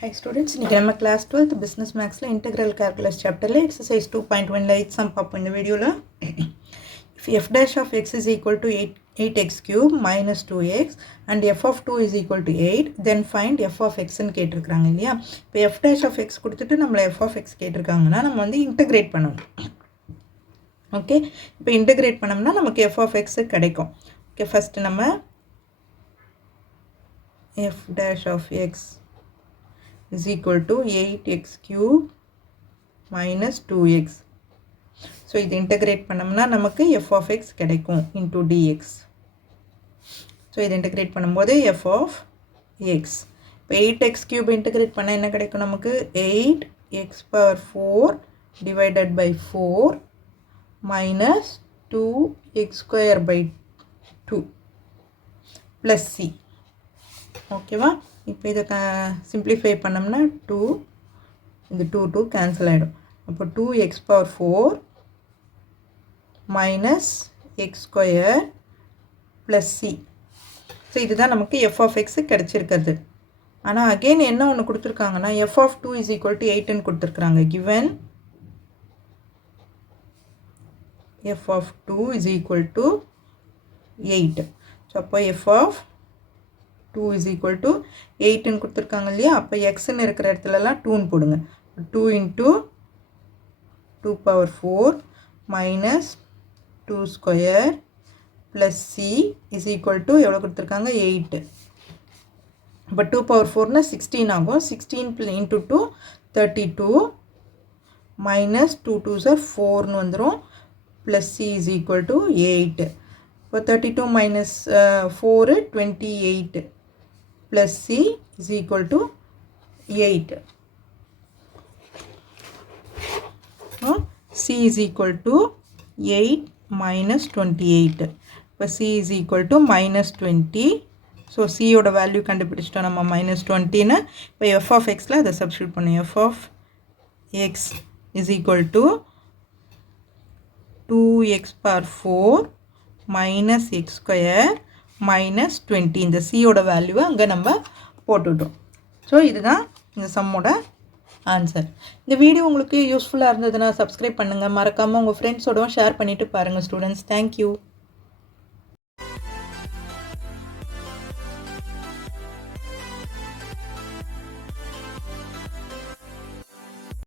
Hi students, இன்னைக்கு நம்ம class 12th business mathsல integral calculus chapterல exercise 2.1ல sum பார்ப்போம் இந்த வீடியோல. If f dash of x is equal to 8x cube minus 2x and f of 2 is equal to 8, then find f of x ன்னு கேட்டிருக்காங்க இல்லையா. இப்போ f dash of x கொடுத்துட்டு நம்மள f of x கேட்டிருக்காங்கன்னா நம்ம வந்து integrate பண்ணணும். Okay, இப்போ integrate பண்ணோம்னா நமக்கு f of x கிடைக்கும். ஓகே, ஃபர்ஸ்ட் நம்ம f dash of x is equal to 8x cube minus 2x. So, இது integrate பண்ணோம்னா நமக்கு f of x கிடைக்கும் into dx. So, இது integrate பண்ணும்போது f of x. இப்போ 8x cube integrate பண்ண என்ன கிடைக்கும் நமக்கு 8x power 4 divided by 4 minus 2x square by 2 plus c. ஓகேவா, இப்போ இதை சிம்பிளிஃபை பண்ணோம்னா 2 இந்த 2 கேன்சல் ஆகிடும். அப்போ 2x power 4 minus X square plus C. So இதுதான் நமக்கு எஃப் ஆஃப் எக்ஸு கிடச்சிருக்கிறது. ஆனால் அகெயின் என்ன ஒன்று கொடுத்துருக்காங்கன்னா F of 2 is equal to 8ன்னு கொடுத்துருக்குறாங்க. Given F of 2 is equal to 8. So அப்போ F of 2 is equal to 8 ன்னு கொடுத்துருக்காங்க இல்லையா. அப்போ எக்ஸ்ன்னு இருக்கிற இடத்துலலாம் 2ன்னு போடுங்க. 2 into 2 power 4 minus 2 square plus c is equal to எவ்வளோ கொடுத்துருக்காங்க 8. இப்போ 2 power 4னா 16 ஆகும். 16 into 2 32 minus 2 2s are 4ன்னு வந்துடும். plus c is equal to 8. இப்போ 32 minus 4 28 plus c is equal to 8. C is equal to 8 minus 28. இப்போ c is equal to minus 20. So c ஓட value கண்டுபிடிச்சிட்டோம் நம்ம minus 20ன்னு. இப்போ f of xல அதை substitute பண்ணி f of x is equal to 2x power 4 minus x square minus 20. இந்த c ஓட வேல்யூவை அங்கே நம்ம போட்டுட்டோம். ஸோ இதுதான் இந்த சம்மோட ஆன்சர். இந்த வீடியோ உங்களுக்கு யூஸ்ஃபுல்லாக இருந்ததுன்னா சப்ஸ்கிரைப் பண்ணுங்கள். மறக்காமல் உங்கள் ஃப்ரெண்ட்ஸோடவும் ஷேர் பண்ணிவிட்டு பாருங்கள் ஸ்டூடெண்ட்ஸ். தேங்க்யூ.